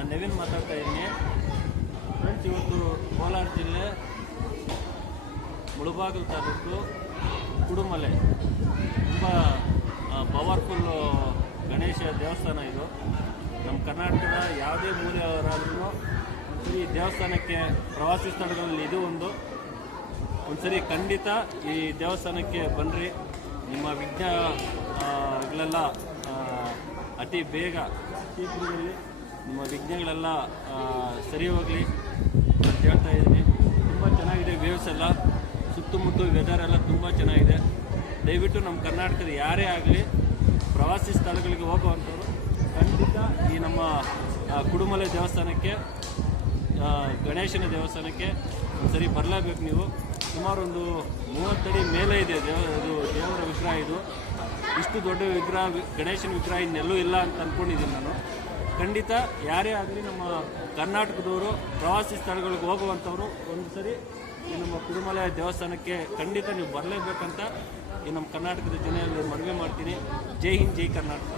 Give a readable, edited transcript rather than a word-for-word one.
ನಾನು ನವೀನ್ ಮಾತಾಡ್ತಾ ಇದ್ದೀನಿ ಫ್ರೆಂಡ್ಸ್. ಇವತ್ತು ಕೋಲಾರ ಜಿಲ್ಲೆ ಮುಳಬಾಗಿಲು ತಾಲೂಕು ಕುಡುಮಲೆ ತುಂಬ ಪವರ್ಫುಲ್ ಗಣೇಶ ದೇವಸ್ಥಾನ ಇದು. ನಮ್ಮ ಕರ್ನಾಟಕದ ಯಾವುದೇ ಮೂಲೆಯವರಾದ್ರೂ ಈ ದೇವಸ್ಥಾನಕ್ಕೆ ಪ್ರವಾಸಿ ಸ್ಥಳಗಳಲ್ಲಿ ಇದು ಒಂದ್ಸರಿ ಖಂಡಿತ ಈ ದೇವಸ್ಥಾನಕ್ಕೆ ಬನ್ನಿರಿ. ನಿಮ್ಮ ವಿಘ್ನಗಳೆಲ್ಲ ಅತಿ ಬೇಗ ಶೀಘ್ರದಲ್ಲಿ ನಿಮ್ಮ ವಿಘ್ನಗಳೆಲ್ಲ ಸರಿ ಹೋಗಲಿ ಅಂತ ಹೇಳ್ತಾ ಇದ್ದೀನಿ. ತುಂಬ ಚೆನ್ನಾಗಿದೆ ವೇವ್ಸ್ ಎಲ್ಲ, ಸುತ್ತಮುತ್ತ ವೆದರ್ ಎಲ್ಲ ತುಂಬ ಚೆನ್ನಾಗಿದೆ. ದಯವಿಟ್ಟು ನಮ್ಮ ಕರ್ನಾಟಕದ ಯಾರೇ ಆಗಲಿ ಪ್ರವಾಸಿ ಸ್ಥಳಗಳಿಗೆ ಹೋಗುವಂಥವ್ರು ಖಂಡಿತ ಈ ನಮ್ಮ ಕುಡುಮಲೆ ದೇವಸ್ಥಾನಕ್ಕೆ, ಗಣೇಶನ ದೇವಸ್ಥಾನಕ್ಕೆ ಒಂದ್ಸರಿ ಬರಲೇಬೇಕು ನೀವು. ಸುಮಾರು ಒಂದು 30 ಅಡಿ ಮೇಲೆ ಇದೆ ಇದು ದೇವರ ವಿಗ್ರಹ. ಇದು ಇಷ್ಟು ದೊಡ್ಡ ವಿಗ್ರಹ, ಗಣೇಶನ ವಿಗ್ರಹ ಇನ್ನೆಲ್ಲೂ ಇಲ್ಲ ಅಂತ ಅಂದ್ಕೊಂಡಿದ್ದೀನಿ ನಾನು. ಖಂಡಿತ ಯಾರೇ ಆಗಲಿ ನಮ್ಮ ಕರ್ನಾಟಕದವರು ಪ್ರವಾಸಿ ಸ್ಥಳಗಳಿಗೆ ಹೋಗುವಂಥವ್ರು ಒಂದು ಸರಿ ಈ ನಮ್ಮ ಕುಡುಮಲೆ ದೇವಸ್ಥಾನಕ್ಕೆ ಖಂಡಿತ ನೀವು ಬರಲೇಬೇಕಂತ ಈ ನಮ್ಮ ಕರ್ನಾಟಕದ ಜನರಲ್ಲಿ ಮನವಿ ಮಾಡ್ತೀನಿ. ಜೈ ಹಿಂದ್, ಜೈ ಕರ್ನಾಟಕ.